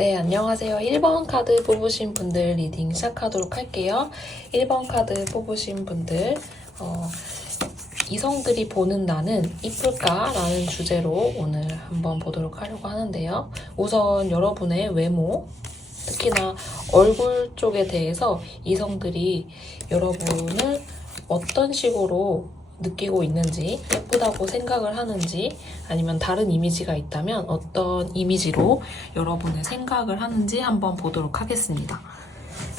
네, 안녕하세요. 1번 카드 뽑으신 분들 리딩 시작하도록 할게요. 1번 카드 뽑으신 분들, 이성들이 보는 나는 이쁠까? 라는 주제로 오늘 한번 보도록 하려고 하는데요. 우선 여러분의 외모, 특히나 얼굴 쪽에 대해서 이성들이 여러분을 어떤 식으로 느끼고 있는지, 예쁘다고 생각을 하는지, 아니면 다른 이미지가 있다면 어떤 이미지로 여러분의 생각을 하는지 한번 보도록 하겠습니다.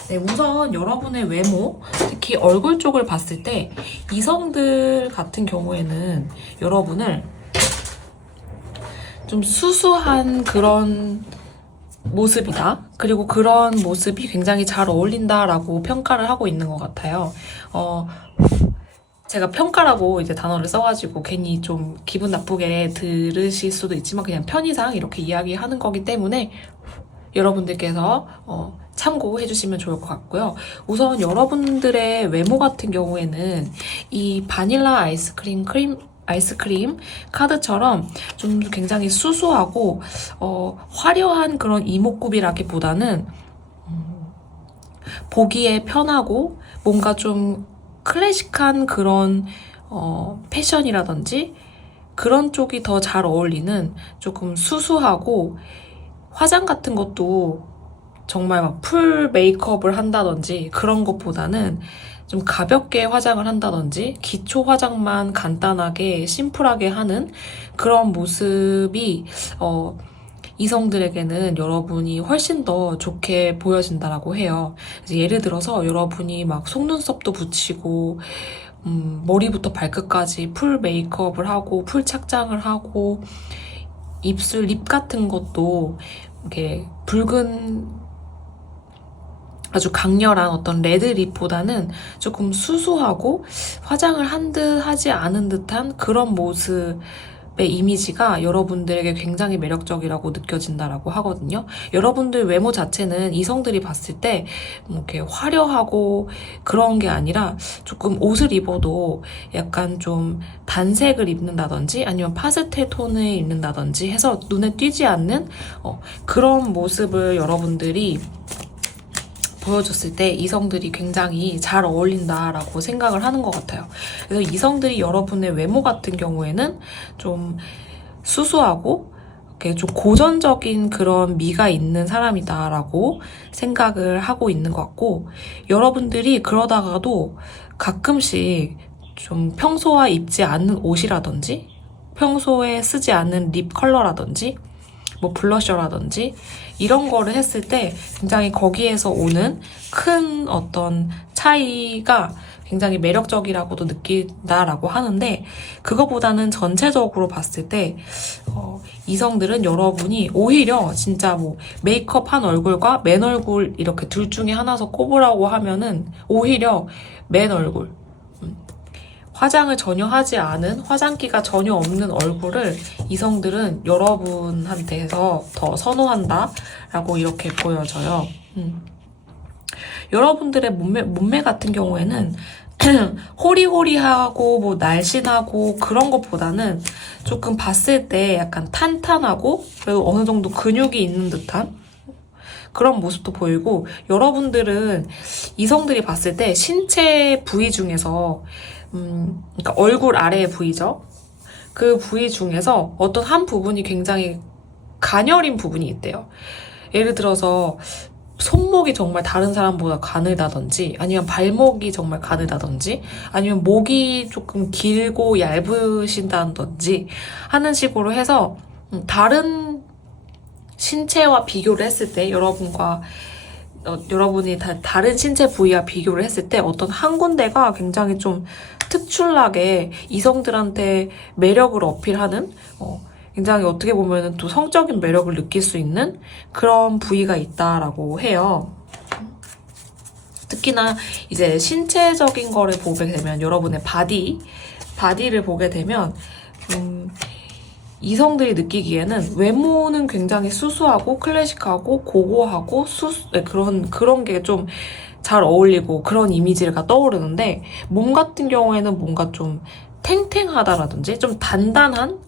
네, 우선 여러분의 외모, 특히 얼굴 쪽을 봤을 때 이성들 같은 경우에는 여러분을 좀 수수한 그런 모습이다. 그리고 그런 모습이 굉장히 잘 어울린다라고 평가를 하고 있는 것 같아요. 제가 평가라고 이제 단어를 써가지고 괜히 좀 기분 나쁘게 들으실 수도 있지만 그냥 편의상 이렇게 이야기하는 거기 때문에 여러분들께서 참고해 주시면 좋을 것 같고요. 우선 여러분들의 외모 같은 경우에는 이 바닐라 아이스크림 카드처럼 좀 굉장히 수수하고 화려한 그런 이목구비라기보다는 보기에 편하고 뭔가 좀 클래식한 그런 패션이라든지 그런 쪽이 더 잘 어울리는 조금 수수하고 화장 같은 것도 정말 막 풀 메이크업을 한다든지 그런 것보다는 좀 가볍게 화장을 한다든지 기초 화장만 간단하게 심플하게 하는 그런 모습이 이성들에게는 여러분이 훨씬 더 좋게 보여진다라고 해요. 예를 들어서 여러분이 막 속눈썹도 붙이고 머리부터 발끝까지 풀 메이크업을 하고 풀 착장을 하고 입술 립 같은 것도 이렇게 붉은 아주 강렬한 어떤 레드 립보다는 조금 수수하고 화장을 한 듯 하지 않은 듯한 그런 모습의 이미지가 여러분들에게 굉장히 매력적이라고 느껴진다라고 하거든요. 여러분들 외모 자체는 이성들이 봤을 때 이렇게 화려하고 그런 게 아니라 조금 옷을 입어도 약간 좀 단색을 입는다든지 아니면 파스텔 톤을 입는다든지 해서 눈에 띄지 않는 그런 모습을 여러분들이 보여줬을 때 이성들이 굉장히 잘 어울린다라고 생각을 하는 것 같아요. 그래서 이성들이 여러분의 외모 같은 경우에는 좀 수수하고 이렇게 좀 고전적인 그런 미가 있는 사람이다라고 생각을 하고 있는 것 같고, 여러분들이 그러다가도 가끔씩 좀 평소와 입지 않는 옷이라든지 평소에 쓰지 않는 립 컬러라든지 뭐 블러셔라든지 이런 거를 했을 때 굉장히 거기에서 오는 큰 어떤 차이가 굉장히 매력적이라고도 느낀다라고 하는데, 그거보다는 전체적으로 봤을 때 이성들은 여러분이 오히려 진짜 뭐 메이크업 한 얼굴과 맨 얼굴 이렇게 둘 중에 하나서 꼽으라고 하면은 오히려 맨 얼굴, 화장을 전혀 하지 않은, 화장기가 전혀 없는 얼굴을 이성들은 여러분한테서 더 선호한다라고 이렇게 보여져요. 여러분들의 몸매 같은 경우에는 호리호리하고 뭐 날씬하고 그런 것보다는 조금 봤을 때 약간 탄탄하고 그리고 어느 정도 근육이 있는 듯한 그런 모습도 보이고, 여러분들은 이성들이 봤을 때 신체 부위 중에서 그러니까 얼굴 아래의 부위죠. 그 부위 중에서 어떤 한 부분이 굉장히 가녀린 부분이 있대요. 예를 들어서 손목이 정말 다른 사람보다 가늘다든지 아니면 발목이 정말 가늘다든지 아니면 목이 조금 길고 얇으신다든지 하는 식으로 해서 다른 신체와 비교를 했을 때 여러분이 다른 신체 부위와 비교를 했을 때 어떤 한 군데가 굉장히 좀 특출나게 이성들한테 매력을 어필하는 굉장히 어떻게 보면 또 성적인 매력을 느낄 수 있는 그런 부위가 있다라고 해요. 특히나 이제 신체적인 거를 보게 되면 여러분의 바디를 보게 되면 이성들이 느끼기에는 외모는 굉장히 수수하고 클래식하고 고고하고 그런 게 좀 잘 어울리고 그런 이미지가 떠오르는데, 몸 같은 경우에는 뭔가 좀 탱탱하다라든지 좀 단단한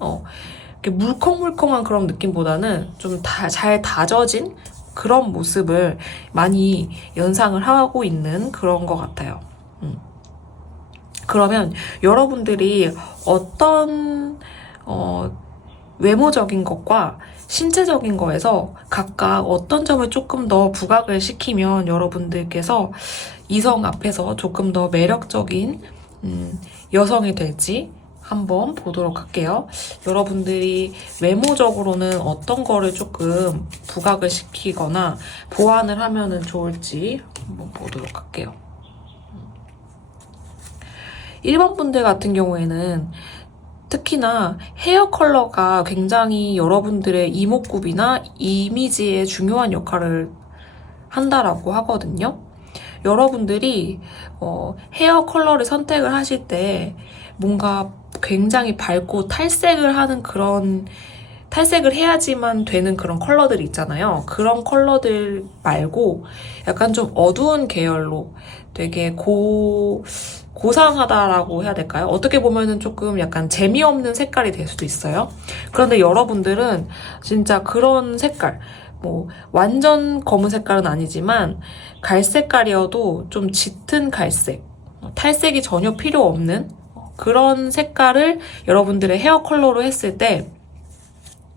이렇게 물컹물컹한 그런 느낌보다는 좀 잘 다져진 그런 모습을 많이 연상을 하고 있는 그런 것 같아요. 그러면 여러분들이 어떤 외모적인 것과 신체적인 거에서 각각 어떤 점을 조금 더 부각을 시키면 여러분들께서 이성 앞에서 조금 더 매력적인 여성이 될지 한번 보도록 할게요. 여러분들이 외모적으로는 어떤 거를 조금 부각을 시키거나 보완을 하면은 좋을지 한번 보도록 할게요. 1번 분들 같은 경우에는 특히나 헤어 컬러가 굉장히 여러분들의 이목구비나 이미지에 중요한 역할을 한다라고 하거든요. 여러분들이 헤어 컬러를 선택을 하실 때 뭔가 굉장히 밝고 탈색을 하는 그런 탈색을 해야지만 되는 그런 컬러들이 있잖아요. 그런 컬러들 말고 약간 좀 어두운 계열로 되게 고상하다라고 해야 될까요? 어떻게 보면은 조금 약간 재미없는 색깔이 될 수도 있어요. 그런데 여러분들은 진짜 그런 색깔, 뭐 완전 검은 색깔은 아니지만 갈색깔이어도 좀 짙은 갈색, 탈색이 전혀 필요 없는 그런 색깔을 여러분들의 헤어 컬러로 했을 때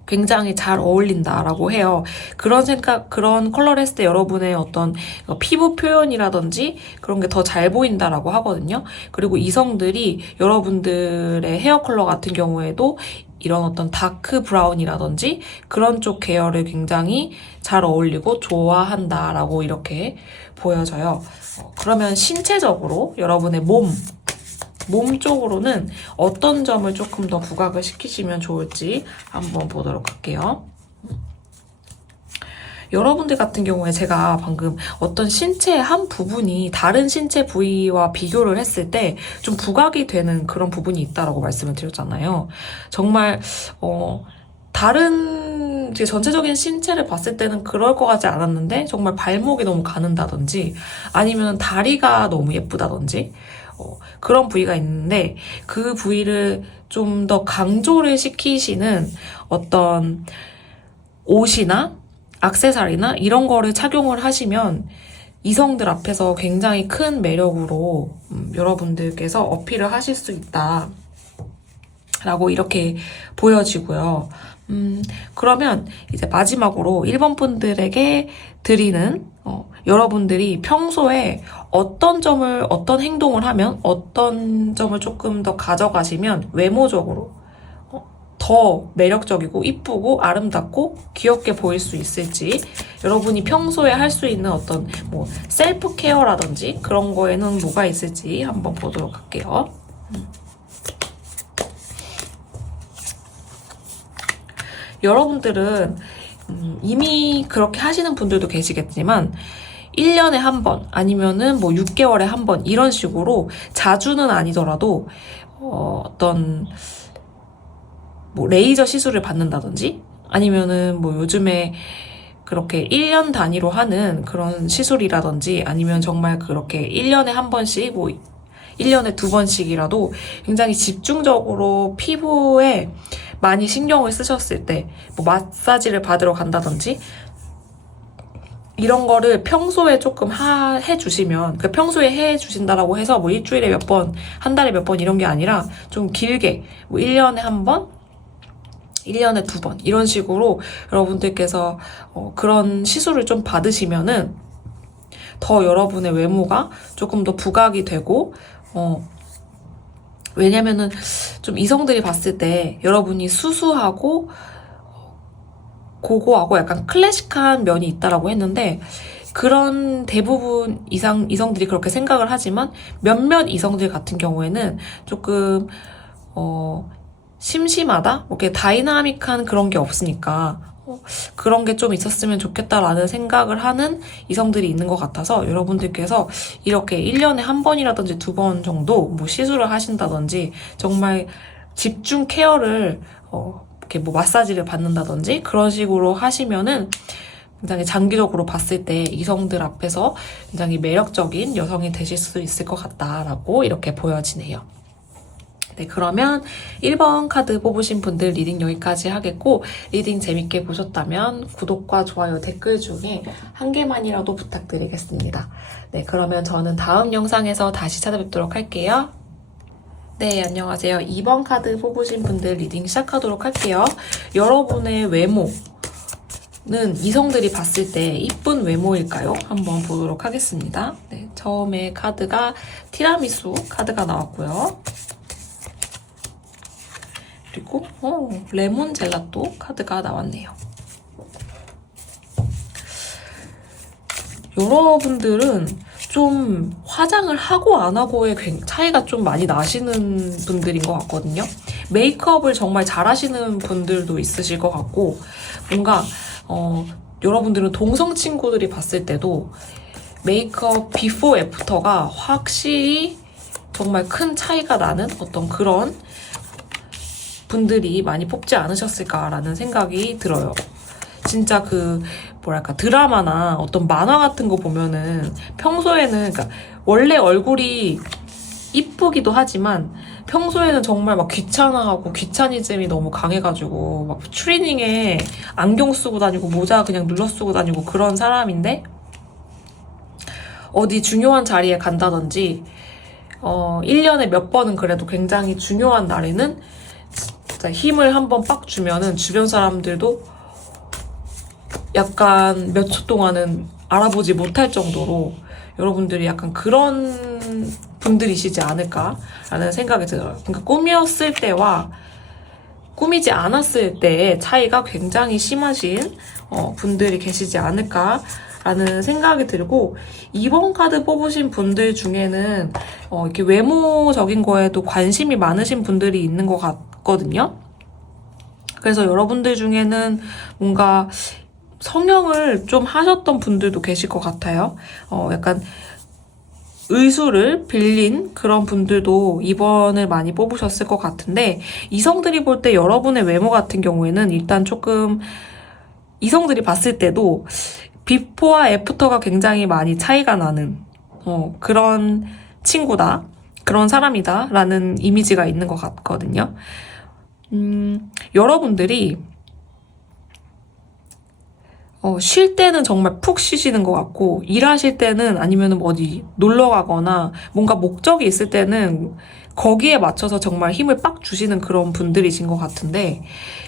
굉장히 잘 어울린다라고 해요. 그런 컬러를 했을 때 여러분의 어떤 피부 표현이라든지 그런 게 더 잘 보인다라고 하거든요. 그리고 이성들이 여러분들의 헤어 컬러 같은 경우에도 이런 어떤 다크 브라운이라든지 그런 쪽 계열을 굉장히 잘 어울리고 좋아한다라고 이렇게 보여져요. 그러면 신체적으로 여러분의 몸 쪽으로는 어떤 점을 조금 더 부각을 시키시면 좋을지 한번 보도록 할게요. 여러분들 같은 경우에 제가 방금 어떤 신체의 한 부분이 다른 신체 부위와 비교를 했을 때 좀 부각이 되는 그런 부분이 있다라고 말씀을 드렸잖아요. 정말 다른 제 전체적인 신체를 봤을 때는 그럴 것 같지 않았는데 정말 발목이 너무 가는다든지 아니면 다리가 너무 예쁘다든지 그런 부위가 있는데 그 부위를 좀 더 강조를 시키시는 어떤 옷이나 액세서리나 이런 거를 착용을 하시면 이성들 앞에서 굉장히 큰 매력으로 여러분들께서 어필을 하실 수 있다 라고 이렇게 보여지고요. 그러면 이제 마지막으로 1번 분들에게 드리는 여러분들이 평소에 어떤 행동을 하면 어떤 점을 조금 더 가져가시면 외모적으로 더 매력적이고 이쁘고 아름답고 귀엽게 보일 수 있을지 여러분이 평소에 할 수 있는 어떤 뭐 셀프 케어라든지 그런 거에는 뭐가 있을지 한번 보도록 할게요. 여러분들은 이미 그렇게 하시는 분들도 계시겠지만 1년에 한 번 아니면은 뭐 6개월에 한 번 이런 식으로 자주는 아니더라도 어떤 뭐 레이저 시술을 받는다든지 아니면은 뭐 요즘에 그렇게 1년 단위로 하는 그런 시술이라든지 아니면 정말 그렇게 1년에 한 번씩 뭐 1년에 2번씩이라도 굉장히 집중적으로 피부에 많이 신경을 쓰셨을 때 뭐 마사지를 받으러 간다든지 이런 거를 평소에 조금 해주시면 그 평소에 해주신다라고 해서 뭐 일주일에 몇 번, 한 달에 몇 번 이런 게 아니라 좀 길게 뭐 1년에 한 번, 1년에 2번 이런 식으로 여러분들께서 그런 시술을 좀 받으시면은 더 여러분의 외모가 조금 더 부각이 되고 왜냐면은 좀 이성들이 봤을 때 여러분이 수수하고 고고하고 약간 클래식한 면이 있다라고 했는데 그런 대부분 이성들이 그렇게 생각을 하지만 몇몇 이성들 같은 경우에는 조금 심심하다? 뭐 이렇게 다이나믹한 그런 게 없으니까 그런 게 좀 있었으면 좋겠다라는 생각을 하는 이성들이 있는 것 같아서 여러분들께서 이렇게 1년에 한 번이라든지 2번 정도 뭐 시술을 하신다든지 정말 집중 케어를 이렇게 뭐 마사지를 받는다든지 그런 식으로 하시면은 굉장히 장기적으로 봤을 때 이성들 앞에서 굉장히 매력적인 여성이 되실 수 있을 것 같다라고 이렇게 보여지네요. 네, 그러면 1번 카드 뽑으신 분들 리딩 여기까지 하겠고, 리딩 재밌게 보셨다면 구독과 좋아요, 댓글 중에 한 개만이라도 부탁드리겠습니다. 네, 그러면 저는 다음 영상에서 다시 찾아뵙도록 할게요. 네, 안녕하세요. 2번 카드 뽑으신 분들 리딩 시작하도록 할게요. 여러분의 외모는 이성들이 봤을 때 이쁜 외모일까요? 한번 보도록 하겠습니다. 네, 처음에 카드가 티라미수 카드가 나왔고요. 그리고 레몬 젤라또 카드가 나왔네요. 여러분들은 좀 화장을 하고 안 하고의 차이가 좀 많이 나시는 분들인 것 같거든요. 메이크업을 정말 잘하시는 분들도 있으실 것 같고, 뭔가 여러분들은 동성 친구들이 봤을 때도 메이크업 비포 애프터가 확실히 정말 큰 차이가 나는 어떤 그런 분들이 많이 뽑지 않으셨을까라는 생각이 들어요. 진짜 뭐랄까, 드라마나 어떤 만화 같은 거 보면은 평소에는, 그러니까 원래 얼굴이 이쁘기도 하지만 평소에는 정말 막 귀찮아하고 귀차니즘이 너무 강해가지고 막 트레이닝에 안경 쓰고 다니고 모자 그냥 눌러 쓰고 다니고 그런 사람인데, 어디 중요한 자리에 간다든지 1년에 몇 번은 그래도 굉장히 중요한 날에는 진짜 힘을 한번 빡 주면은 주변 사람들도 약간 몇 초 동안은 알아보지 못할 정도로 여러분들이 약간 그런 분들이시지 않을까라는 생각이 들어요. 그러니까 꿈이었을 때와 꾸미지 않았을 때의 차이가 굉장히 심하신 분들이 계시지 않을까라는 생각이 들고, 2번 카드 뽑으신 분들 중에는 이렇게 외모적인 거에도 관심이 많으신 분들이 있는 것 같거든요. 그래서 여러분들 중에는 뭔가 성형을 좀 하셨던 분들도 계실 것 같아요. 약간 의수를 빌린 그런 분들도 2번을 많이 뽑으셨을 것 같은데, 이성들이 볼 때 여러분의 외모 같은 경우에는 일단 조금 이성들이 봤을 때도 비포와 애프터가 굉장히 많이 차이가 나는 그런 친구다, 그런 사람이다 라는 이미지가 있는 것 같거든요. 여러분들이 쉴 때는 정말 푹 쉬시는 것 같고, 일하실 때는 아니면 어디 놀러 가거나 뭔가 목적이 있을 때는 거기에 맞춰서 정말 힘을 빡 주시는 그런 분들이신 것 같은데,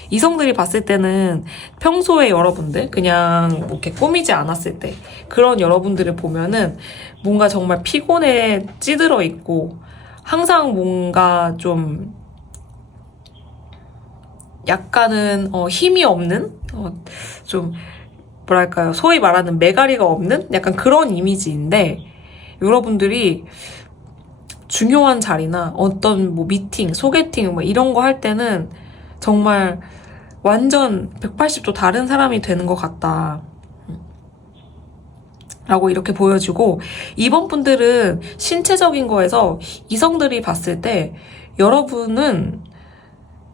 이성들이 봤을 때는 평소에 여러분들 그냥 뭐 이렇게 꾸미지 않았을 때 그런 여러분들을 보면은 뭔가 정말 피곤에 찌들어 있고, 항상 뭔가 좀 약간은 힘이 없는 좀 뭐랄까요, 소위 말하는 매가리가 없는 약간 그런 이미지인데, 여러분들이 중요한 자리나 어떤 뭐 미팅, 소개팅 뭐 이런 거 할 때는 정말 완전 180도 다른 사람이 되는 것 같다 라고 이렇게 보여주고, 이번 분들은 신체적인 거에서 이성들이 봤을 때 여러분은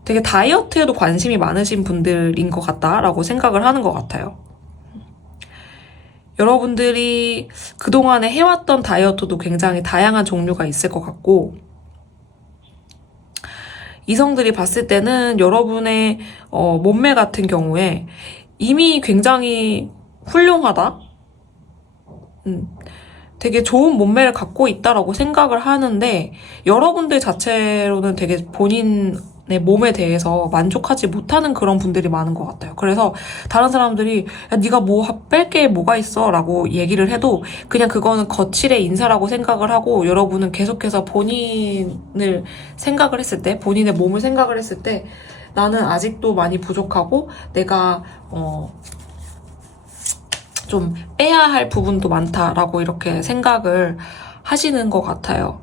되게 다이어트에도 관심이 많으신 분들인 것 같다라고 생각을 하는 것 같아요. 여러분들이 그동안에 해왔던 다이어트도 굉장히 다양한 종류가 있을 것 같고, 이성들이 봤을 때는 여러분의 몸매 같은 경우에 이미 굉장히 훌륭하다? 되게 좋은 몸매를 갖고 있다라고 생각을 하는데, 여러분들 자체로는 되게 본인의 몸에 대해서 만족하지 못하는 그런 분들이 많은 것 같아요. 그래서 다른 사람들이 야, 네가 뭐 뺄 게 뭐가 있어? 라고 얘기를 해도 그냥 그거는 거칠의 인사라고 생각을 하고, 여러분은 계속해서 본인을 생각을 했을 때, 본인의 몸을 생각을 했을 때 나는 아직도 많이 부족하고 내가 좀 빼야 할 부분도 많다라고 이렇게 생각을 하시는 것 같아요.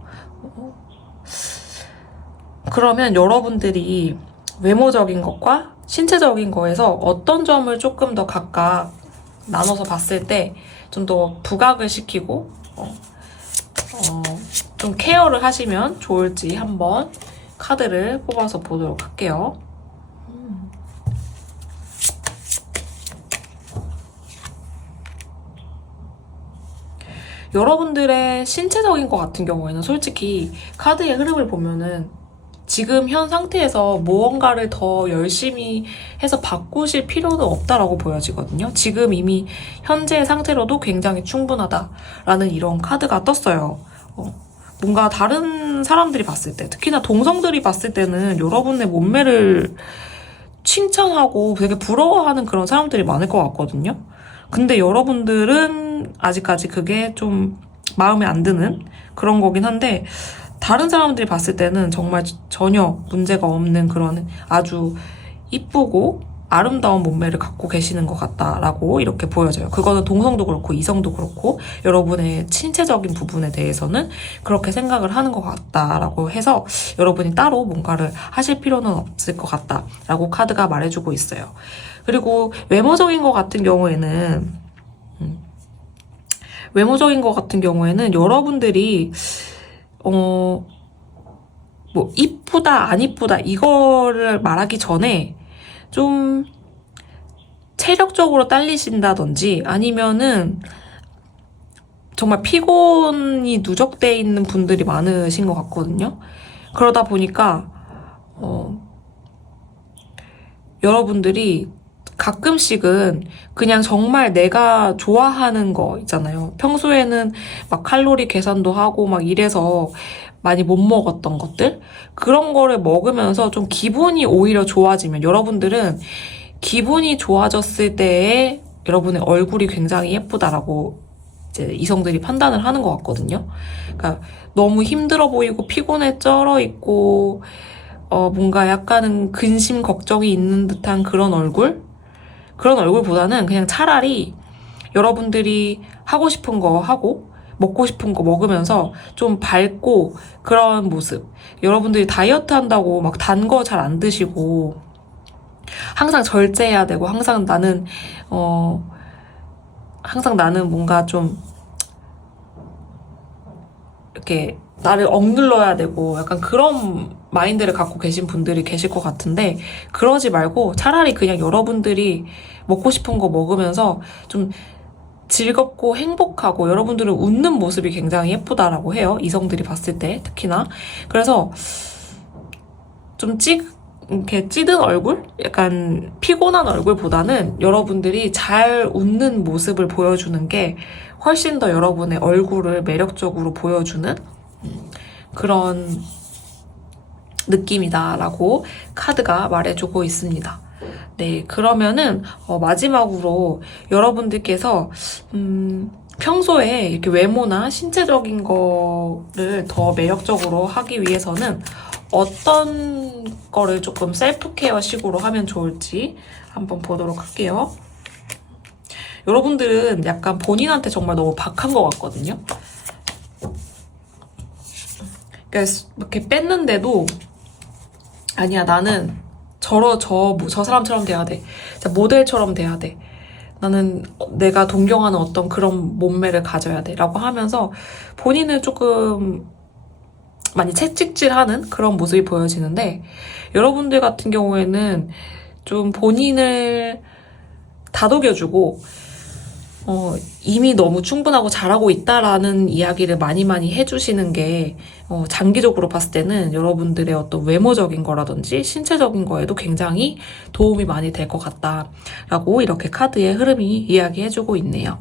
그러면 여러분들이 외모적인 것과 신체적인 거에서 어떤 점을 조금 더 각각 나눠서 봤을 때 좀 더 부각을 시키고 좀 케어를 하시면 좋을지 한번 카드를 뽑아서 보도록 할게요. 여러분들의 신체적인 것 같은 경우에는 솔직히 카드의 흐름을 보면은 지금 현 상태에서 무언가를 더 열심히 해서 바꾸실 필요는 없다라고 보여지거든요. 지금 이미 현재 상태로도 굉장히 충분하다라는 이런 카드가 떴어요. 뭔가 다른 사람들이 봤을 때, 특히나 동성들이 봤을 때는 여러분의 몸매를 칭찬하고 되게 부러워하는 그런 사람들이 많을 것 같거든요. 근데 여러분들은 아직까지 그게 좀 마음에 안 드는 그런 거긴 한데, 다른 사람들이 봤을 때는 정말 전혀 문제가 없는 그런 아주 이쁘고 아름다운 몸매를 갖고 계시는 것 같다라고 이렇게 보여져요. 그거는 동성도 그렇고 이성도 그렇고 여러분의 신체적인 부분에 대해서는 그렇게 생각을 하는 것 같다라고 해서 여러분이 따로 뭔가를 하실 필요는 없을 것 같다라고 카드가 말해주고 있어요. 그리고 외모적인 것 같은 경우에는 여러분들이 뭐 이쁘다 안 이쁘다 이거를 말하기 전에 좀 체력적으로 딸리신다든지 아니면은 정말 피곤이 누적돼 있는 분들이 많으신 것 같거든요. 그러다 보니까 여러분들이 가끔씩은 그냥 정말 내가 좋아하는 거 있잖아요. 평소에는 막 칼로리 계산도 하고 막 이래서 많이 못 먹었던 것들? 그런 거를 먹으면서 좀 기분이 오히려 좋아지면 여러분들은 기분이 좋아졌을 때에 여러분의 얼굴이 굉장히 예쁘다라고 이제 이성들이 판단을 하는 것 같거든요. 그러니까 너무 힘들어 보이고 피곤해 쩔어 있고 뭔가 약간은 근심 걱정이 있는 듯한 그런 얼굴보다는 그냥 차라리 여러분들이 하고 싶은 거 하고 먹고 싶은 거 먹으면서 좀 밝고 그런 모습. 여러분들이 다이어트 한다고 막 단 거 잘 안 드시고 항상 절제해야 되고 항상 나는 뭔가 좀 이렇게 나를 억눌러야 되고 약간 그런 마인드를 갖고 계신 분들이 계실 것 같은데 그러지 말고 차라리 그냥 여러분들이 먹고 싶은 거 먹으면서 좀 즐겁고 행복하고 여러분들은 웃는 모습이 굉장히 예쁘다라고 해요. 이성들이 봤을 때 특히나. 그래서 좀 이렇게 찌든 얼굴? 약간 피곤한 얼굴보다는 여러분들이 잘 웃는 모습을 보여주는 게 훨씬 더 여러분의 얼굴을 매력적으로 보여주는 그런 느낌이다라고 카드가 말해주고 있습니다. 네, 그러면은 마지막으로 여러분들께서 평소에 이렇게 외모나 신체적인 거를 더 매력적으로 하기 위해서는 어떤 거를 조금 셀프 케어 식으로 하면 좋을지 한번 보도록 할게요. 여러분들은 약간 본인한테 정말 너무 박한 것 같거든요. 그러니까 이렇게 뺐는데도 아니야, 나는 저 사람처럼 돼야 돼. 모델처럼 돼야 돼. 나는 내가 동경하는 어떤 그런 몸매를 가져야 돼. 라고 하면서 본인을 조금 많이 채찍질하는 그런 모습이 보여지는데 여러분들 같은 경우에는 좀 본인을 다독여주고 이미 너무 충분하고 잘하고 있다라는 이야기를 많이 해주시는 게 장기적으로 봤을 때는 여러분들의 어떤 외모적인 거라든지 신체적인 거에도 굉장히 도움이 많이 될 것 같다라고 이렇게 카드의 흐름이 이야기해주고 있네요.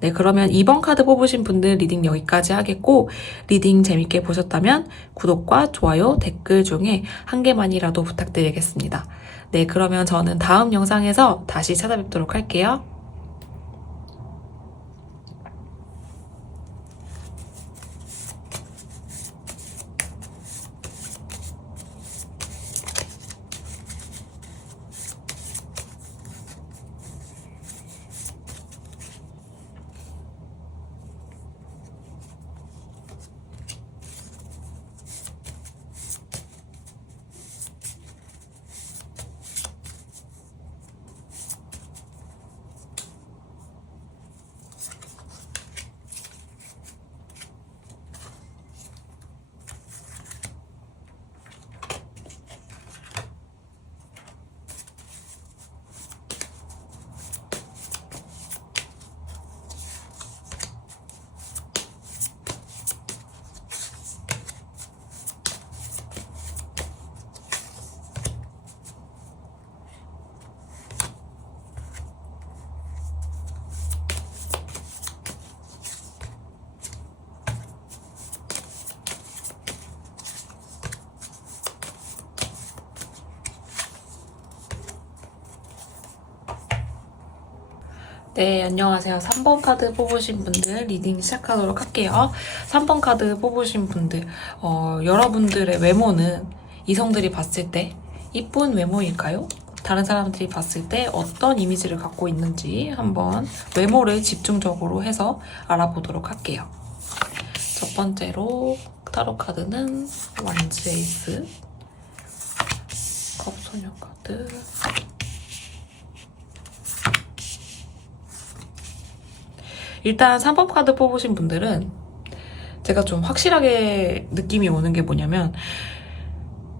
네, 그러면 2번 카드 뽑으신 분들 리딩 여기까지 하겠고 리딩 재밌게 보셨다면 구독과 좋아요, 댓글 중에 한 개만이라도 부탁드리겠습니다. 네, 그러면 저는 다음 영상에서 다시 찾아뵙도록 할게요. 네, 안녕하세요. 3번 카드 뽑으신 분들 리딩 시작하도록 할게요. 3번 카드 뽑으신 분들, 여러분들의 외모는 이성들이 봤을 때 이쁜 외모일까요? 다른 사람들이 봤을 때 어떤 이미지를 갖고 있는지 한번 외모를 집중적으로 해서 알아보도록 할게요. 첫 번째로 타로 카드는 완즈 에이스, 컵 소녀 카드, 일단 3번 카드 뽑으신 분들은 제가 좀 확실하게 느낌이 오는 게 뭐냐면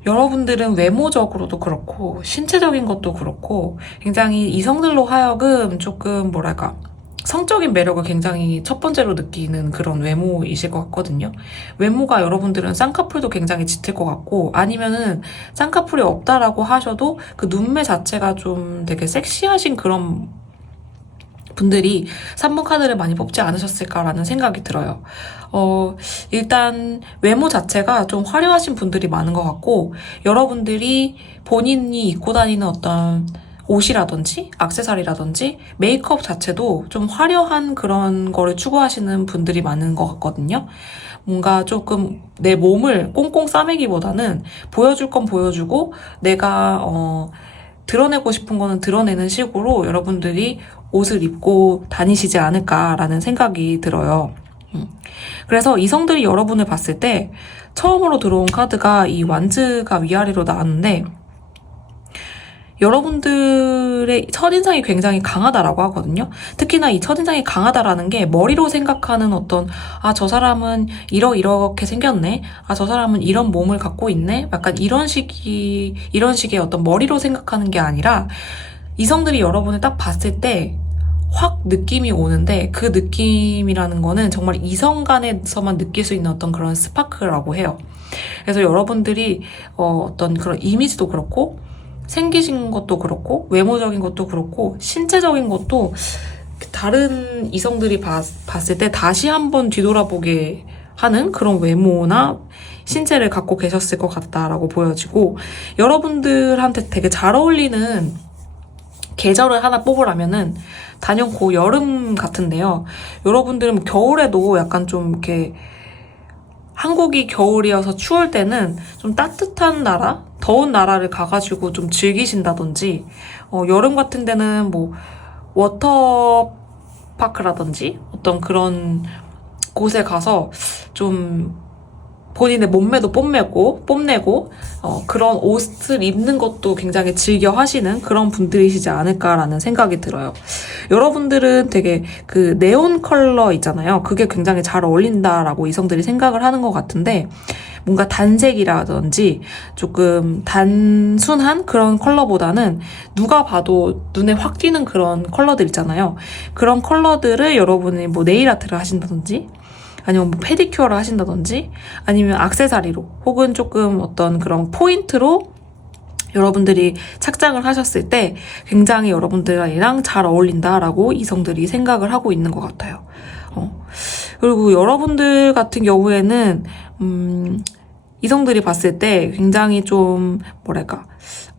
여러분들은 외모적으로도 그렇고 신체적인 것도 그렇고 굉장히 이성들로 하여금 조금 뭐랄까 성적인 매력을 굉장히 첫 번째로 느끼는 그런 외모이실 것 같거든요. 외모가 여러분들은 쌍꺼풀도 굉장히 짙을 것 같고 아니면은 쌍꺼풀이 없다라고 하셔도 그 눈매 자체가 좀 되게 섹시하신 그런 분들이 3번 카드를 많이 뽑지 않으셨을까라는 생각이 들어요. 일단 외모 자체가 좀 화려하신 분들이 많은 것 같고 여러분들이 본인이 입고 다니는 어떤 옷이라든지 액세서리라든지 메이크업 자체도 좀 화려한 그런 거를 추구하시는 분들이 많은 것 같거든요. 뭔가 조금 내 몸을 꽁꽁 싸매기보다는 보여줄 건 보여주고 내가 드러내고 싶은 거는 드러내는 식으로 여러분들이 옷을 입고 다니시지 않을까라는 생각이 들어요. 그래서 이성들이 여러분을 봤을 때 처음으로 들어온 카드가 이 완즈가 위아래로 나왔는데 여러분들의 첫인상이 굉장히 강하다라고 하거든요. 특히나 이 첫인상이 강하다라는 게 머리로 생각하는 어떤 저 사람은 이렇게 생겼네. 저 사람은 이런 몸을 갖고 있네. 약간 이런 식의 어떤 머리로 생각하는 게 아니라 이성들이 여러분을 딱 봤을 때 확 느낌이 오는데 그 느낌이라는 거는 정말 이성 간에서만 느낄 수 있는 어떤 그런 스파크라고 해요. 그래서 여러분들이 어떤 그런 이미지도 그렇고 생기신 것도 그렇고 외모적인 것도 그렇고 신체적인 것도 다른 이성들이 봤을 때 다시 한번 뒤돌아보게 하는 그런 외모나 신체를 갖고 계셨을 것 같다라고 보여지고 여러분들한테 되게 잘 어울리는 계절을 하나 뽑으라면은 단연코 여름 같은데요. 여러분들은 겨울에도 약간 좀 이렇게 한국이 겨울이어서 추울 때는 좀 따뜻한 나라, 더운 나라를 가가지고 좀 즐기신다든지, 여름 같은 데는 뭐 워터파크라든지 어떤 그런 곳에 가서 좀 본인의 몸매도 뽐내고 그런 옷을 입는 것도 굉장히 즐겨 하시는 그런 분들이시지 않을까라는 생각이 들어요. 여러분들은 되게 그 네온 컬러 있잖아요. 그게 굉장히 잘 어울린다라고 이성들이 생각을 하는 것 같은데 뭔가 단색이라든지 조금 단순한 그런 컬러보다는 누가 봐도 눈에 확 띄는 그런 컬러들 있잖아요. 그런 컬러들을 여러분이 뭐 네일 아트를 하신다든지 아니면 뭐 페디큐어를 하신다든지 아니면 액세서리로 혹은 조금 어떤 그런 포인트로 여러분들이 착장을 하셨을 때 굉장히 여러분들이랑 잘 어울린다라고 이성들이 생각을 하고 있는 것 같아요. 그리고 여러분들 같은 경우에는 이성들이 봤을 때 굉장히 좀 뭐랄까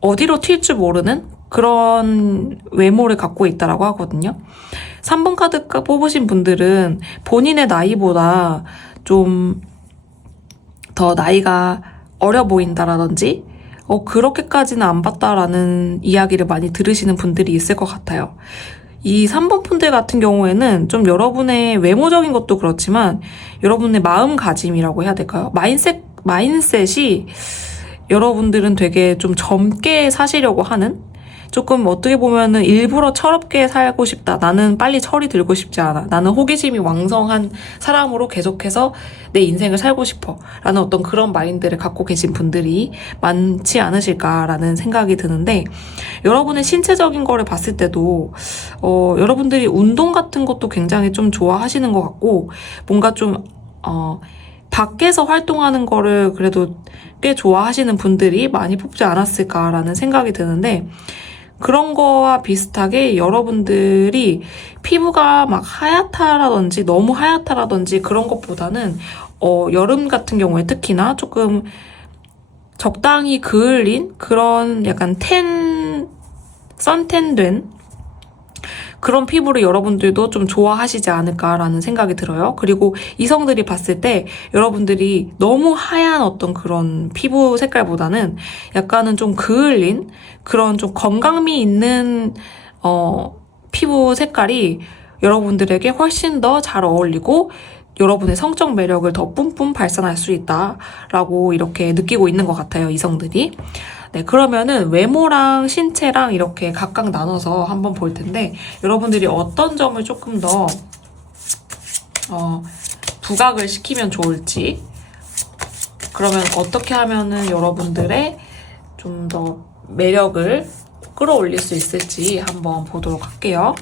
어디로 튈 줄 모르는 그런 외모를 갖고 있다라고 하거든요. 3번 카드 뽑으신 분들은 본인의 나이보다 좀 더 나이가 어려 보인다라든지 그렇게까지는 안 봤다라는 이야기를 많이 들으시는 분들이 있을 것 같아요. 이 3번 분들 같은 경우에는 좀 여러분의 외모적인 것도 그렇지만 여러분의 마음가짐이라고 해야 될까요? 마인셋이 여러분들은 되게 좀 젊게 사시려고 하는 조금 어떻게 보면은 일부러 철없게 살고 싶다. 나는 빨리 철이 들고 싶지 않아. 나는 호기심이 왕성한 사람으로 계속해서 내 인생을 살고 싶어. 라는 어떤 그런 마인드를 갖고 계신 분들이 많지 않으실까라는 생각이 드는데 여러분의 신체적인 거를 봤을 때도 여러분들이 운동 같은 것도 굉장히 좀 좋아하시는 것 같고 뭔가 좀 밖에서 활동하는 거를 그래도 꽤 좋아하시는 분들이 많이 뽑지 않았을까라는 생각이 드는데 그런 거와 비슷하게 여러분들이 피부가 막 하얗다라든지 너무 하얗다라든지 그런 것보다는 여름 같은 경우에 특히나 조금 적당히 그을린 그런 약간 선텐된 그런 피부를 여러분들도 좀 좋아하시지 않을까라는 생각이 들어요. 그리고 이성들이 봤을 때 여러분들이 너무 하얀 어떤 그런 피부 색깔보다는 약간은 좀 그을린 그런 좀 건강미 있는 피부 색깔이 여러분들에게 훨씬 더 잘 어울리고 여러분의 성적 매력을 더 뿜뿜 발산할 수 있다라고 이렇게 느끼고 있는 것 같아요, 이성들이. 네, 그러면은 외모랑 신체랑 이렇게 각각 나눠서 한번 볼 텐데 여러분들이 어떤 점을 조금 더 부각을 시키면 좋을지, 그러면 어떻게 하면은 여러분들의 좀 더 매력을 끌어올릴 수 있을지 한번 보도록 할게요.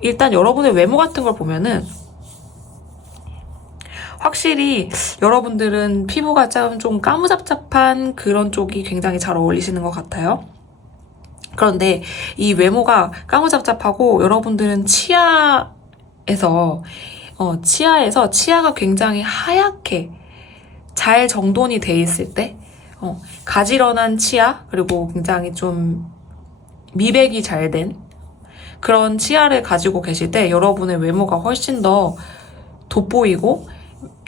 일단 여러분의 외모 같은 걸 보면은 확실히 여러분들은 피부가 좀 까무잡잡한 그런 쪽이 굉장히 잘 어울리시는 것 같아요. 그런데 이 외모가 까무잡잡하고 여러분들은 치아에서 치아가 굉장히 하얗게 잘 정돈이 돼 있을 때 가지런한 치아, 그리고 굉장히 좀 미백이 잘 된 그런 치아를 가지고 계실 때 여러분의 외모가 훨씬 더 돋보이고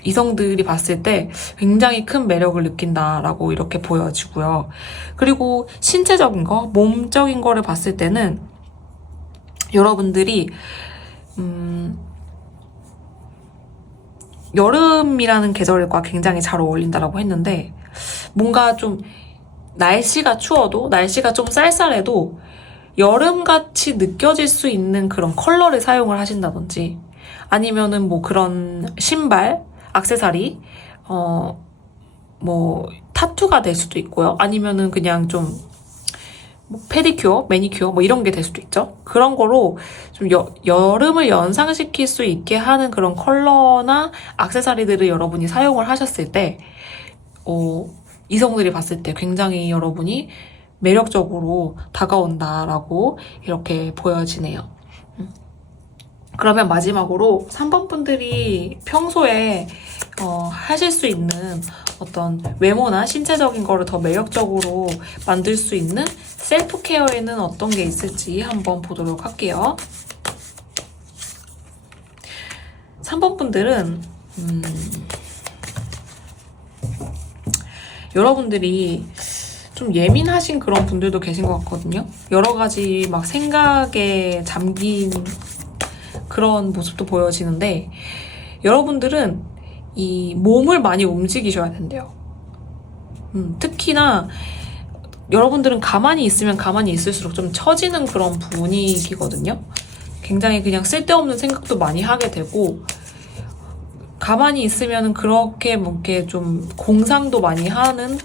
이성들이 봤을 때 굉장히 큰 매력을 느낀다라고 이렇게 보여지고요. 그리고 신체적인 거, 몸적인 거를 봤을 때는 여러분들이 여름이라는 계절과 굉장히 잘 어울린다라고 했는데 뭔가 좀 날씨가 추워도 날씨가 좀 쌀쌀해도 여름같이 느껴질 수 있는 그런 컬러를 사용을 하신다든지 아니면은 뭐 그런 신발, 액세서리, 뭐 타투가 될 수도 있고요. 아니면은 그냥 좀 뭐 페디큐어, 매니큐어 뭐 이런 게 될 수도 있죠. 그런 거로 좀 여름을 연상시킬 수 있게 하는 그런 컬러나 액세서리들을 여러분이 사용을 하셨을 때 이성들이 봤을 때 굉장히 여러분이 매력적으로 다가온다라고 이렇게 보여지네요. 그러면 마지막으로 3번 분들이 평소에 하실 수 있는 어떤 외모나 신체적인 거를 더 매력적으로 만들 수 있는 셀프 케어에는 어떤 게 있을지 한번 보도록 할게요. 3번 분들은 여러분들이 좀 예민하신 그런 분들도 계신 것 같거든요. 여러 가지 막 생각에 잠긴 그런 모습도 보여지는데 여러분들은 이 몸을 많이 움직이셔야 된대요. 특히나 여러분들은 가만히 있으면 가만히 있을수록 좀 처지는 그런 분위기거든요. 굉장히 그냥 쓸데없는 생각도 많이 하게 되고 가만히 있으면 그렇게 뭔가 좀 공상도 많이 하는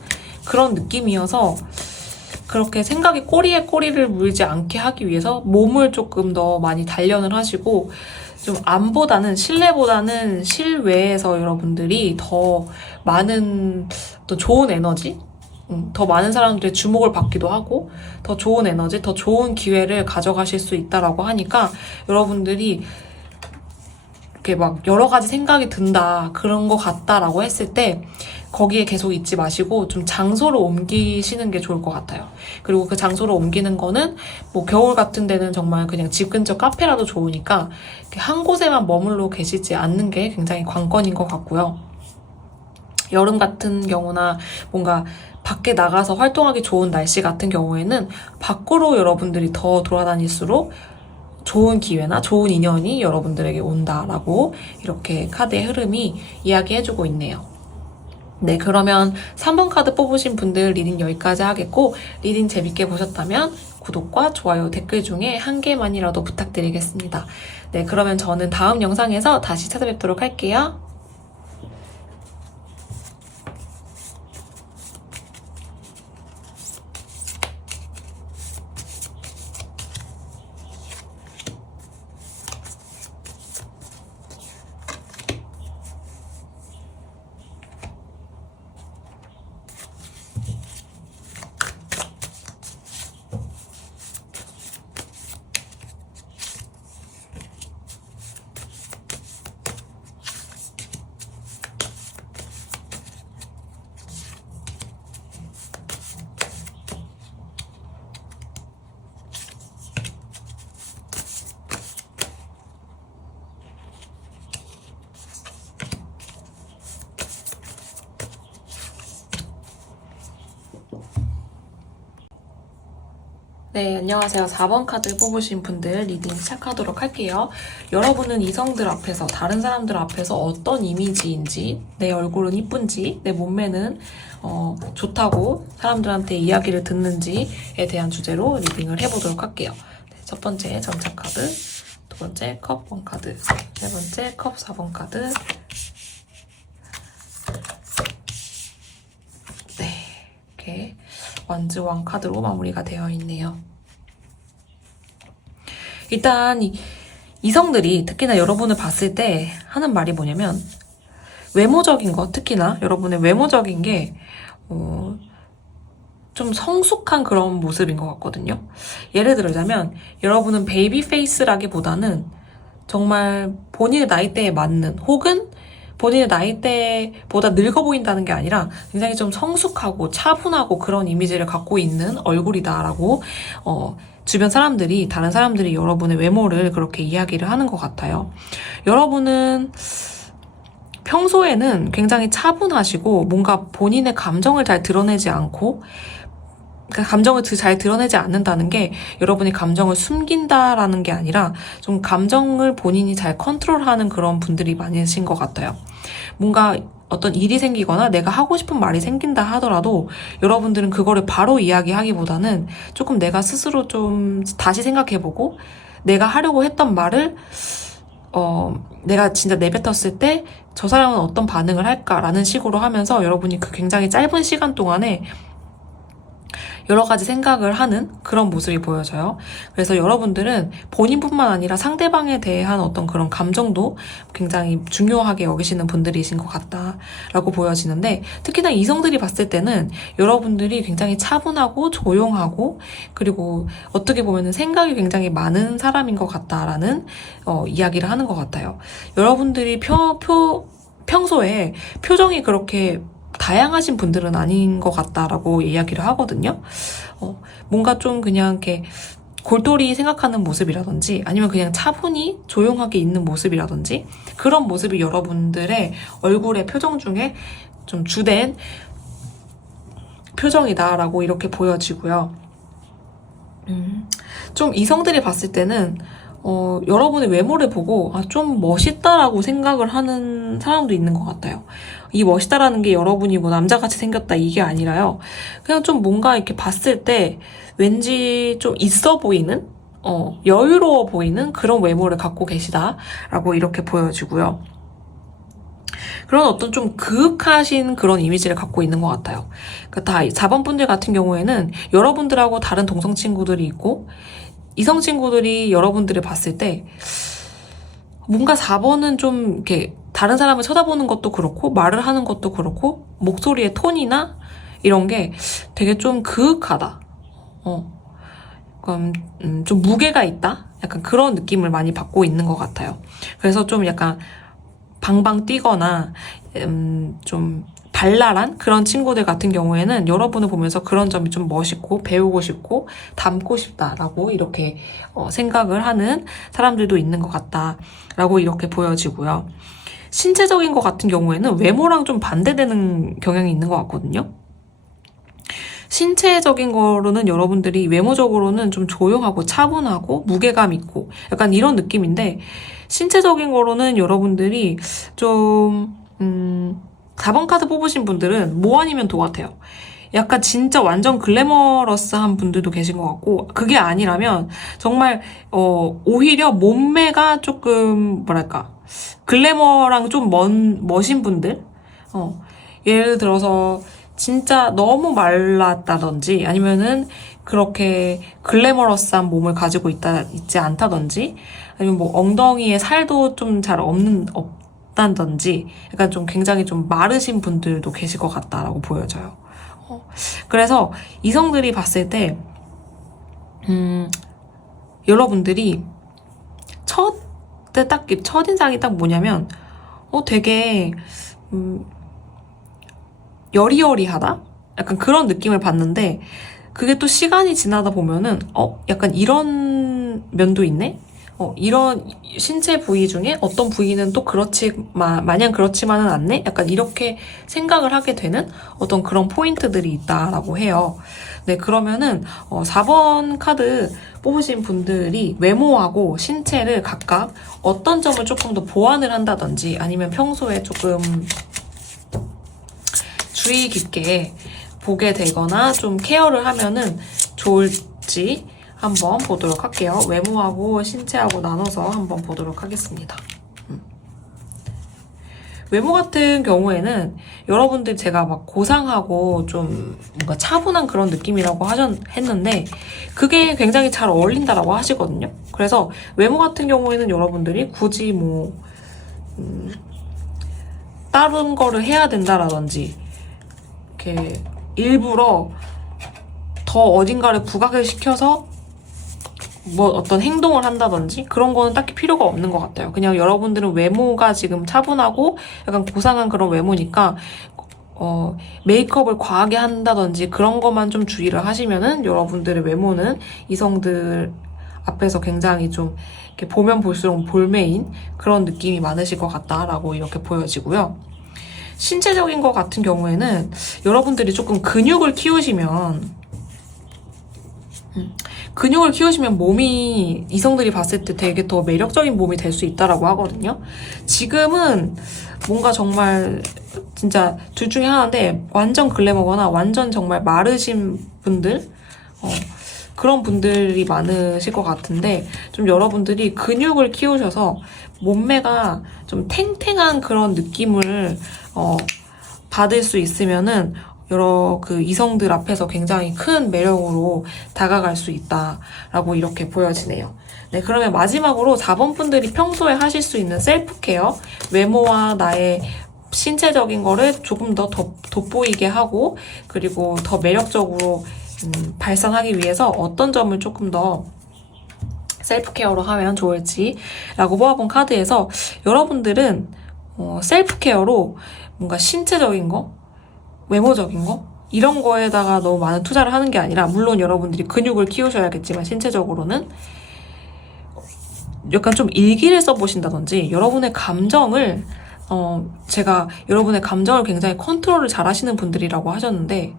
그런 느낌이어서 그렇게 생각이 꼬리에 꼬리를 물지 않게 하기 위해서 몸을 조금 더 많이 단련을 하시고 좀 안보다는 실내보다는 실외에서 여러분들이 더 많은 또 좋은 에너지, 더 많은 사람들의 주목을 받기도 하고 더 좋은 에너지, 더 좋은 기회를 가져가실 수 있다라고 하니까 여러분들이 이렇게 막 여러 가지 생각이 든다, 그런 거 같다라고 했을 때 거기에 계속 있지 마시고 좀 장소를 옮기시는 게 좋을 것 같아요. 그리고 그 장소를 옮기는 거는 뭐 겨울 같은 데는 정말 그냥 집 근처 카페라도 좋으니까 한 곳에만 머물러 계시지 않는 게 굉장히 관건인 것 같고요. 여름 같은 경우나 뭔가 밖에 나가서 활동하기 좋은 날씨 같은 경우에는 밖으로 여러분들이 더 돌아다닐수록 좋은 기회나 좋은 인연이 여러분들에게 온다라고 이렇게 카드의 흐름이 이야기해주고 있네요. 네, 그러면 3번 카드 뽑으신 분들 리딩 여기까지 하겠고 리딩 재밌게 보셨다면 구독과 좋아요, 댓글 중에 한 개만이라도 부탁드리겠습니다. 네, 그러면 저는 다음 영상에서 다시 찾아뵙도록 할게요. 네, 안녕하세요. 4번 카드 뽑으신 분들 리딩 시작하도록 할게요. 여러분은 이성들 앞에서, 다른 사람들 앞에서 어떤 이미지인지, 내 얼굴은 이쁜지, 내 몸매는 좋다고 사람들한테 이야기를 듣는지에 대한 주제로 리딩을 해보도록 할게요. 네, 첫 번째 전차 카드, 두 번째 컵 1 카드, 세 번째 컵 4번 카드. 네, 이렇게 완즈 왕 카드로 마무리가 되어 있네요. 일단 이성들이 특히나 여러분을 봤을 때 하는 말이 뭐냐면 외모적인 거, 특히나 여러분의 외모적인 게 좀 성숙한 그런 모습인 것 같거든요. 예를 들자면 여러분은 베이비 페이스라기보다는 정말 본인의 나이대에 맞는, 혹은 본인의 나이대보다 늙어 보인다는 게 아니라 굉장히 좀 성숙하고 차분하고 그런 이미지를 갖고 있는 얼굴이다라고 주변 사람들이, 다른 사람들이 여러분의 외모를 그렇게 이야기를 하는 것 같아요. 여러분은 평소에는 굉장히 차분하시고 뭔가 본인의 감정을 잘 드러내지 않고, 그러니까 감정을 잘 드러내지 않는다는 게 여러분이 감정을 숨긴다라는 게 아니라 좀 감정을 본인이 잘 컨트롤하는 그런 분들이 많으신 것 같아요. 뭔가 어떤 일이 생기거나 내가 하고 싶은 말이 생긴다 하더라도 여러분들은 그거를 바로 이야기하기보다는 조금 내가 스스로 좀 다시 생각해보고 내가 하려고 했던 말을 내가 진짜 내뱉었을 때 저 사람은 어떤 반응을 할까라는 식으로 하면서 여러분이 그 굉장히 짧은 시간 동안에 여러 가지 생각을 하는 그런 모습이 보여져요. 그래서 여러분들은 본인뿐만 아니라 상대방에 대한 어떤 그런 감정도 굉장히 중요하게 여기시는 분들이신 것 같다라고 보여지는데, 특히나 이성들이 봤을 때는 여러분들이 굉장히 차분하고 조용하고 그리고 어떻게 보면 생각이 굉장히 많은 사람인 것 같다라는 이야기를 하는 것 같아요. 여러분들이 평소에 표정이 그렇게 다양하신 분들은 아닌 것 같다라고 이야기를 하거든요. 뭔가 좀 그냥 이렇게 골똘히 생각하는 모습이라든지 아니면 그냥 차분히 조용하게 있는 모습이라든지 그런 모습이 여러분들의 얼굴의 표정 중에 좀 주된 표정이다라고 이렇게 보여지고요. 좀 이성들이 봤을 때는 여러분의 외모를 보고 좀 멋있다라고 생각을 하는 사람도 있는 것 같아요. 이 멋있다라는 게 여러분이 뭐 남자같이 생겼다 이게 아니라요. 그냥 좀 뭔가 이렇게 봤을 때 왠지 좀 있어 보이는, 여유로워 보이는 그런 외모를 갖고 계시다라고 이렇게 보여지고요. 그런 어떤 좀 그윽하신 그런 이미지를 갖고 있는 것 같아요. 그러니까 다 4번 분들 같은 경우에는 여러분들하고 다른 동성 친구들이 있고 이성 친구들이 여러분들을 봤을 때 뭔가 4번은 좀 이렇게 다른 사람을 쳐다보는 것도 그렇고 말을 하는 것도 그렇고 목소리의 톤이나 이런 게 되게 좀 그윽하다. 좀 무게가 있다? 약간 그런 느낌을 많이 받고 있는 것 같아요. 그래서 좀 약간 방방 뛰거나 좀 발랄한 그런 친구들 같은 경우에는 여러분을 보면서 그런 점이 좀 멋있고 배우고 싶고 닮고 싶다라고 이렇게 생각을 하는 사람들도 있는 것 같다라고 이렇게 보여지고요. 신체적인 것 같은 경우에는 외모랑 좀 반대되는 경향이 있는 것 같거든요. 신체적인 거로는 여러분들이 외모적으로는 좀 조용하고 차분하고 무게감 있고 약간 이런 느낌인데, 신체적인 거로는 여러분들이 좀 4번 카드 뽑으신 분들은 뭐 아니면 도 같아요. 약간 진짜 완전 글래머러스한 분들도 계신 것 같고, 그게 아니라면 정말 오히려 몸매가 조금 뭐랄까 글래머랑 좀 멋인 분들, 예를 들어서 진짜 너무 말랐다든지 아니면은 그렇게 글래머러스한 몸을 가지고 있지 않다든지 아니면 뭐 엉덩이에 살도 좀 잘 없다든지 약간 좀 굉장히 좀 마르신 분들도 계실 것 같다라고 보여져요. 그래서 이성들이 봤을 때 여러분들이 첫인상이 딱 뭐냐면 되게 여리여리하다? 약간 그런 느낌을 받는데, 그게 또 시간이 지나다 보면은 약간 이런 면도 있네? 이런 신체 부위 중에 어떤 부위는 또 마냥 그렇지만은 않네? 약간 이렇게 생각을 하게 되는 어떤 그런 포인트들이 있다라고 해요. 네, 그러면은 4번 카드 뽑으신 분들이 외모하고 신체를 각각 어떤 점을 조금 더 보완을 한다든지 아니면 평소에 조금 주의 깊게 보게 되거나 좀 케어를 하면은 좋을지 한번 보도록 할게요. 외모하고 신체하고 나눠서 한번 보도록 하겠습니다. 외모 같은 경우에는 여러분들 제가 막 고상하고 좀 뭔가 차분한 그런 느낌이라고 했는데 그게 굉장히 잘 어울린다라고 하시거든요. 그래서 외모 같은 경우에는 여러분들이 굳이 다른 거를 해야 된다라든지 이렇게 일부러 더 어딘가를 부각을 시켜서 어떤 행동을 한다든지 그런 거는 딱히 필요가 없는 것 같아요. 그냥 여러분들은 외모가 지금 차분하고 약간 고상한 그런 외모니까 메이크업을 과하게 한다든지 그런 것만 좀 주의를 하시면은 여러분들의 외모는 이성들 앞에서 굉장히 좀 이렇게 보면 볼수록 볼메인 그런 느낌이 많으실 것 같다라고 이렇게 보여지고요. 신체적인 것 같은 경우에는 여러분들이 조금 근육을 키우시면 몸이 이성들이 봤을 때 되게 더 매력적인 몸이 될 수 있다라고 하거든요. 지금은 뭔가 정말 진짜 둘 중에 하나인데 완전 글래머거나 완전 정말 마르신 분들 그런 분들이 많으실 것 같은데 좀 여러분들이 근육을 키우셔서 몸매가 좀 탱탱한 그런 느낌을 받을 수 있으면은 여러 그 이성들 앞에서 굉장히 큰 매력으로 다가갈 수 있다라고 이렇게 보여지네요. 네, 그러면 마지막으로 4번 분들이 평소에 하실 수 있는 셀프 케어, 외모와 나의 신체적인 거를 조금 더 돋보이게 하고 그리고 더 매력적으로 발산하기 위해서 어떤 점을 조금 더 셀프 케어로 하면 좋을지라고 뽑아본 카드에서 여러분들은 셀프 케어로 뭔가 신체적인 거, 외모적인 거? 이런 거에다가 너무 많은 투자를 하는 게 아니라 물론 여러분들이 근육을 키우셔야겠지만 신체적으로는 약간 좀 일기를 써보신다든지 여러분의 감정을 제가 여러분의 감정을 굉장히 컨트롤을 잘 하시는 분들이라고 하셨는데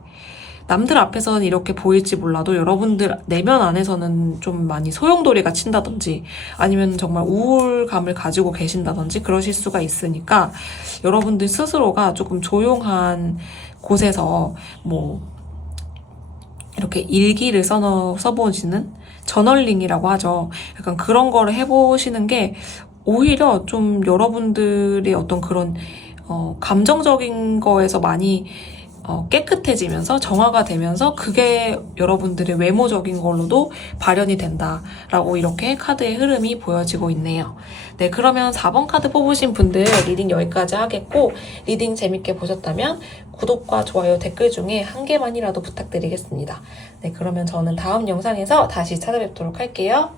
남들 앞에서는 이렇게 보일지 몰라도 여러분들 내면 안에서는 좀 많이 소용돌이가 친다든지 아니면 정말 우울감을 가지고 계신다든지 그러실 수가 있으니까 여러분들 스스로가 조금 조용한 곳에서 이렇게 일기를 써보시는 저널링이라고 하죠. 약간 그런 거를 해보시는 게 오히려 좀 여러분들의 어떤 그런 감정적인 거에서 많이 깨끗해지면서 정화가 되면서 그게 여러분들의 외모적인 걸로도 발현이 된다라고 이렇게 카드의 흐름이 보여지고 있네요. 네, 그러면 4번 카드 뽑으신 분들 리딩 여기까지 하겠고 리딩 재밌게 보셨다면 구독과 좋아요, 댓글 중에 한 개만이라도 부탁드리겠습니다. 네, 그러면 저는 다음 영상에서 다시 찾아뵙도록 할게요.